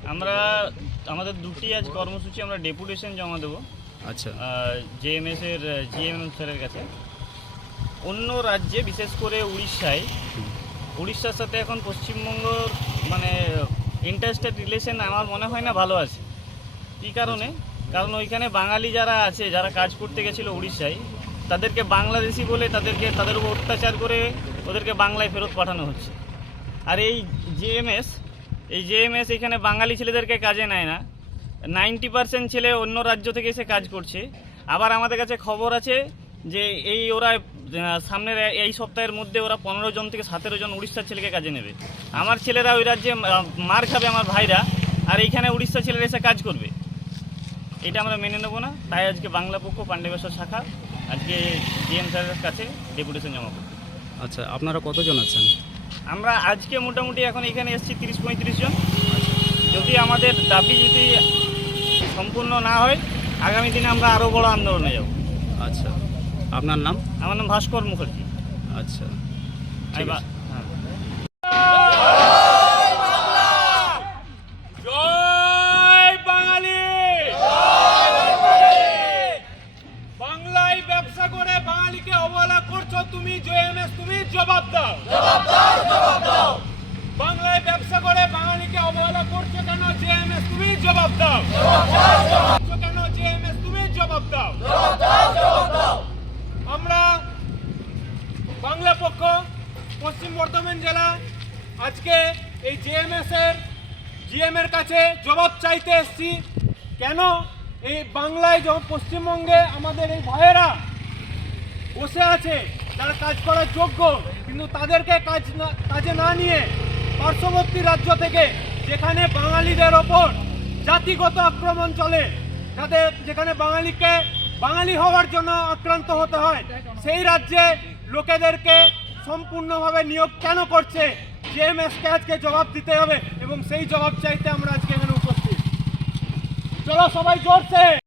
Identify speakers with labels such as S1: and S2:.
S1: আমরা আমাদের দুটি আজ কর্মসূচি আমরা ডেপুটেশন জমা দেবো।
S2: আচ্ছা,
S1: জেএমএস এর জিএম স্যারের কাছে। অন্য রাজ্যে বিশেষ করে উড়িষ্যার সাথে এখন পশ্চিমবঙ্গর মানে ইন্টারস্টেট রিলেশন আমার মনে হয় না ভালো আছে। কী কারণে? কারণ ওইখানে বাঙালি যারা আছে, যারা কাজ করতে গেছিলো উড়িষ্যায়, তাদেরকে বাংলাদেশি বলে তাদের উপর অত্যাচার করে ওদেরকে বাংলায় ফেরত পাঠানো হচ্ছে। আর এই জেএমএস এখানে বাঙালি ছেলেদেরকে কাজে নেয় না। 90% ছেলে অন্য রাজ্য থেকে এসে কাজ করছে। আবার আমাদের কাছে খবর আছে যে ওরা সামনের এই সপ্তাহের মধ্যে ওরা 15 জন থেকে 17 জন উড়িষ্যার ছেলেকে কাজে নেবে। আমার ছেলেরা ওই রাজ্যে মার খাবে, আমার ভাইরা, আর এইখানে উড়িষ্যার ছেলেরা এসে কাজ করবে। এটা আমরা মেনে নেব না। তাই আজকে বাংলা পক্ষ পাণ্ডবেশ্বর শাখা আজকে জিএম স্যারের কাছে ডেপুটেশন জমা করব।
S2: আচ্ছা, আপনারা কতজন আছেন?
S1: আমরা আজকে মোটামুটি এখন এখানে এসেছি 30-35 জন। যদি আমাদের দাবি যদি সম্পূর্ণ না হয়, আগামী দিনে আমরা আরও বড় আন্দোলনে যাব।
S2: আচ্ছা, আপনার নাম?
S1: আমার নাম ভাস্কর মুখার্জি।
S2: আচ্ছা, ঠিক আছে।
S3: জয় বাঙালি! বাংলায় ব্যবসা করে বাঙালিকে অবহেলা করছো তুমি, জেএমএস, তুমি জবাব দাও। বাংলায় ব্যবসা করে বাঙালিকে অবহেলা করছো কেন, জেএমএস, তুমি জবাব দাও। কেন জেএমএস, তুমি জবাব দাও। আমরা বাংলা পক্ষ পশ্চিম বর্ধমান জেলা আজকে এই জিএম এর কাছে জবাব চাইতে এসেছি। কেন এই বাংলায় পশ্চিমবঙ্গে আমাদের এই ভাইয়েরা বসে আছে যারা কাজ করার যোগ্য, কিন্তু তাদেরকে কাজে না নিয়ে পার্শ্ববর্তী রাজ্য থেকে, যেখানে বাঙালিদের ওপর জাতিগত আক্রমণ চলে, যেখানে বাঙালি হওয়ার জন্য আক্রান্ত হতে হয়, সেই রাজ্যে লোকেদেরকে সম্পূর্ণভাবে নিয়োগ কেন করছে? জেএমএসকে আজকে জবাব দিতে হবে এবং সেই জবাব চাইতে আমরা আজকে এখানে উপস্থিত। চলো সবাই জোরছে।